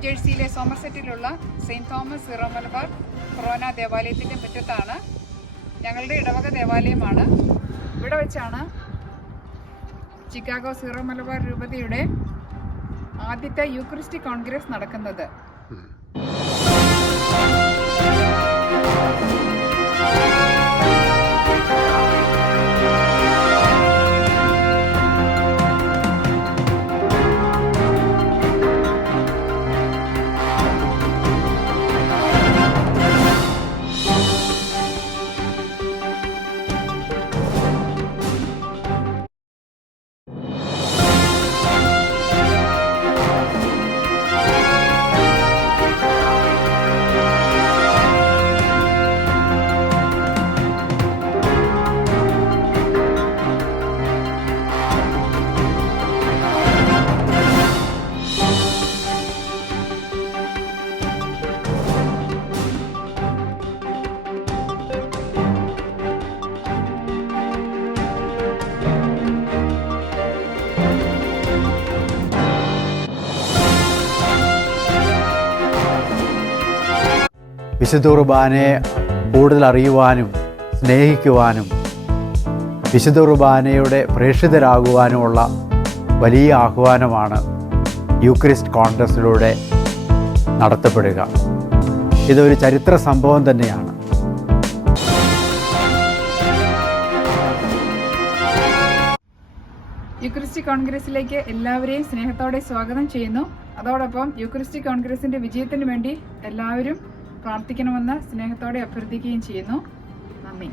ന്യൂജേഴ്സിയിലെ സോമർസെറ്റിലുള്ള saint Thomas Syro Malabar ഫൊറോന ദേവാലയത്തിൻ്റെ മുറ്റത്താണ്. ഞങ്ങളുടെ ഇടവക ദേവാലയമാണ്. ഇവിടെ വെച്ചാണ് ചിക്കാഗോ സീറോ മലബാർ രൂപതയുടെ ആദ്യത്തെ യൂക്രിസ്റ്റിക് കോൺഗ്രസ് നടക്കുന്നത്. വിശുദ്ധ കുർബാനയെ കൂടുതൽ അറിയുവാനും സ്നേഹിക്കുവാനും വിശുദ്ധ കുർബാനയുടെ പ്രേക്ഷിതരാകുവാനുമുള്ള വലിയ ആഹ്വാനമാണ് യൂക്രിസ്റ്റ് കോൺഗ്രസിലൂടെ നടത്തപ്പെടുക. ഇതൊരു ചരിത്ര സംഭവം തന്നെയാണ്. യൂക്രിസ്റ്റിക് കോൺഗ്രസിലേക്ക് എല്ലാവരെയും സ്നേഹത്തോടെ സ്വാഗതം ചെയ്യുന്നു. അതോടൊപ്പം യൂക്രിസ്റ്റിക് കോൺഗ്രസിന്റെ വിജയത്തിന് വേണ്ടി എല്ലാവരും പ്രാർത്ഥിക്കണമെന്ന് സ്നേഹത്തോടെ അഭ്യർത്ഥിക്കുകയും ചെയ്യുന്നു. നന്ദി.